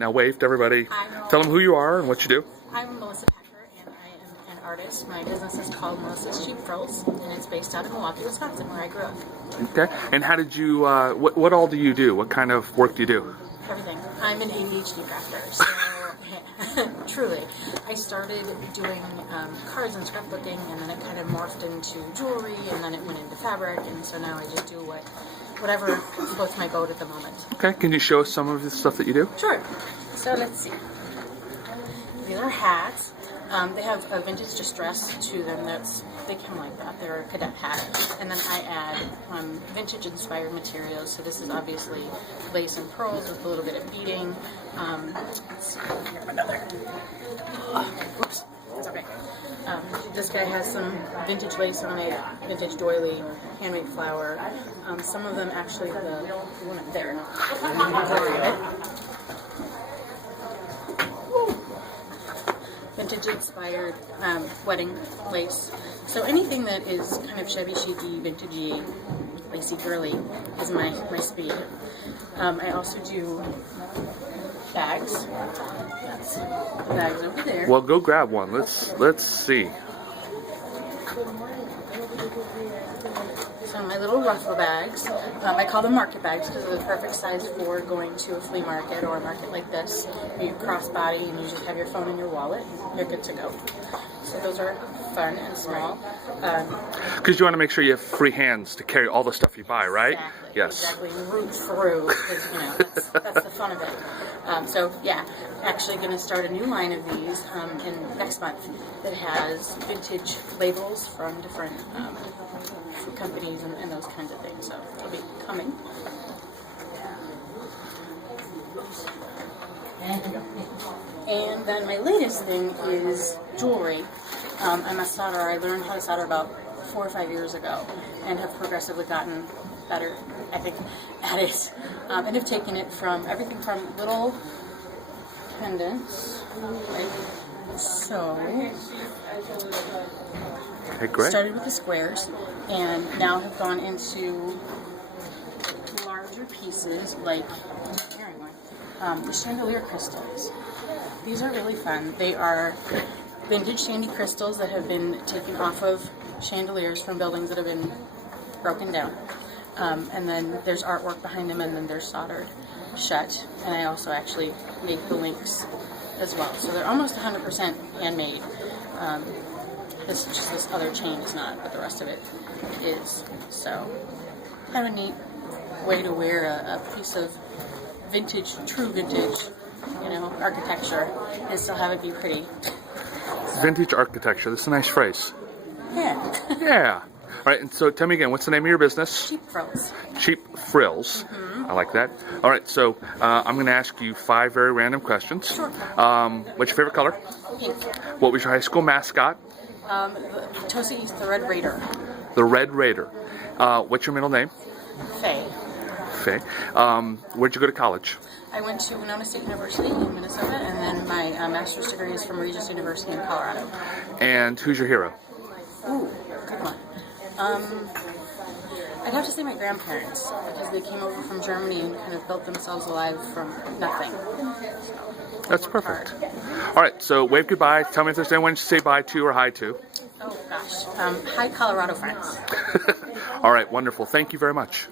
Now wave to everybody. I'm Tell them who you are and what you do. I'm Melissa Pecker, and I am an artist. My business is called Melissa's Cheap Frills, and it's based out of Milwaukee, Wisconsin, where I grew up. Okay. And how did you, what all do you do? What kind of work do you do? Everything. I'm an ADHD crafter, so truly. I started doing cards and scrapbooking, and then it kind of morphed into jewelry, and then it went into fabric, and so now I just do whatever floats my boat at the moment. Okay. Can you show us some of the stuff that you do? Sure. So let's see. These are hats. They have a vintage distress to them. They come like that. They're a cadet hat. And then I add vintage inspired materials. So this is obviously lace and pearls with a little bit of beading. Let's see, here another. Oops, it's okay. This guy has some vintage lace on it, vintage doily, handmade flower. Some of them actually, the one up there. Vintage inspired wedding lace. So anything that is kind of shabby chic-y, vintagey, lacy, girly is my speed. I also do bags. That's the bags over there. Well, go grab one. Let's see. So my little ruffle bags, I call them market bags because they're the perfect size for going to a flea market or a market like this. You crossbody and you just have your phone in your wallet, you're good to go. So those are fun and small. Because you want to make sure you have free hands to carry all the stuff you buy, right? Exactly, Yes. exactly. Root through, because that's the fun of it. So yeah, actually going to start a new line of these in next month that has vintage labels from different food companies and those kinds of things. So it'll be coming. And then my latest thing is jewelry. I'm a solderer. I learned how to solder about 4 or 5 years ago and have progressively gotten better, I think, at it. And have taken it from everything from little pendants, like so. Okay, great. Started with the squares and now have gone into larger pieces like the chandelier crystals. These are really fun. They are vintage shandy crystals that have been taken off of chandeliers from buildings that have been broken down. And then there's artwork behind them, and then they're soldered shut. And I also actually make the links as well. So they're almost 100% handmade. This other chain is not, but the rest of it is. So kind of a neat way to wear a piece of vintage, true vintage, architecture and still have it be pretty. Vintage architecture. That's a nice phrase. Yeah. Yeah. All right, and so tell me again, what's the name of your business? Cheap Frills. Cheap Frills. I like that. All right, so I'm going to ask you 5 very random questions. Sure. What's your favorite color? Pink. What was your high school mascot? Tosi East, the Red Raider. The Red Raider. What's your middle name? Faye. Faye. Where'd you go to college? I went to Winona State University in Minnesota, and then my master's degree is from Regis University in Colorado. And who's your hero? Ooh, good one. I'd have to say my grandparents, because they came over from Germany and kind of built themselves alive from nothing. So, that's perfect. All right, so wave goodbye. Tell me if there's anyone to say bye to or hi to. Oh, gosh. Hi, Colorado friends. All right, wonderful. Thank you very much.